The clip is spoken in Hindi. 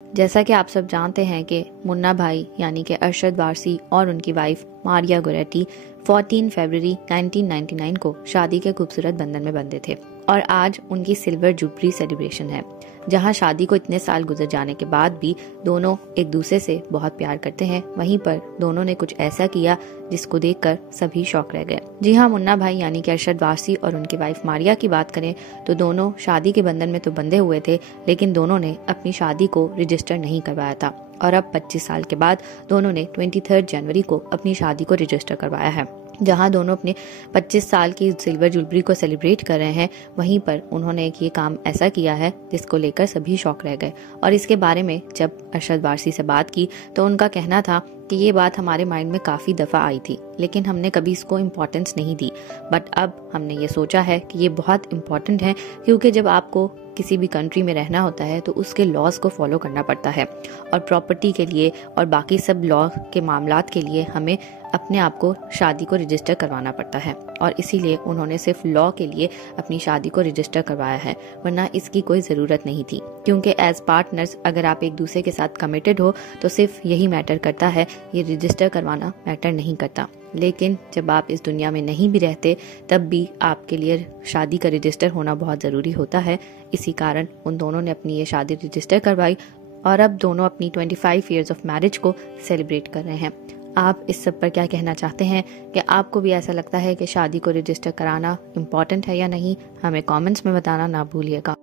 जैसा कि आप सब जानते हैं कि मुन्ना भाई यानी कि अरशद वारसी और उनकी वाइफ मारिया गोरेटी 14 फरवरी 1999 को शादी के खूबसूरत बंधन में बंधे थे और आज उनकी सिल्वर जुबली सेलिब्रेशन है, जहां शादी को इतने साल गुजर जाने के बाद भी दोनों एक दूसरे से बहुत प्यार करते हैं। वहीं पर दोनों ने कुछ ऐसा किया जिसको देखकर सभी शौक रह गए। जी हाँ, मुन्ना भाई यानी कि अरशद वारसी और उनकी वाइफ मारिया की बात करें तो दोनों शादी के बंधन में तो बंधे हुए थे, लेकिन दोनों ने अपनी शादी को रजिस्टर नहीं करवाया था और अब 25 साल के बाद दोनों ने 23 जनवरी को अपनी शादी को रजिस्टर करवाया है। जहां दोनों अपने 25 साल की सिल्वर जुबली को सेलिब्रेट कर रहे हैं, वहीं पर उन्होंने एक ये काम ऐसा किया है जिसको लेकर सभी शौक रह गए। और इसके बारे में जब अरशद वारसी से बात की तो उनका कहना था कि ये बात हमारे माइंड में काफ़ी दफ़ा आई थी, लेकिन हमने कभी इसको इम्पोर्टेंस नहीं दी। बट अब हमने ये सोचा है कि ये बहुत इम्पोर्टेंट है, क्योंकि जब आपको किसी भी कंट्री में रहना होता है तो उसके लॉज को फॉलो करना पड़ता है और प्रॉपर्टी के लिए और बाकी सब लॉ के मामलात के लिए हमें अपने आप को शादी को रजिस्टर करवाना पड़ता है। और इसीलिए उन्होंने सिर्फ लॉ के लिए अपनी शादी को रजिस्टर करवाया है, वरना इसकी कोई ज़रूरत नहीं थी। क्योंकि एज पार्टनर्स अगर आप एक दूसरे के साथ कमिटेड हो तो सिर्फ यही मैटर करता है, ये रजिस्टर करवाना मैटर नहीं करता। लेकिन जब आप इस दुनिया में नहीं भी रहते तब भी आपके लिए शादी का रजिस्टर होना बहुत ज़रूरी होता है। इसी कारण उन दोनों ने अपनी ये शादी रजिस्टर करवाई और अब दोनों अपनी 25 ईयर्स ऑफ मैरिज को सेलिब्रेट कर रहे हैं। आप इस सब पर क्या कहना चाहते हैं? कि आपको भी ऐसा लगता है कि शादी को रजिस्टर कराना इम्पॉर्टेंट है या नहीं? हमें कमेंट्स में बताना ना भूलिएगा।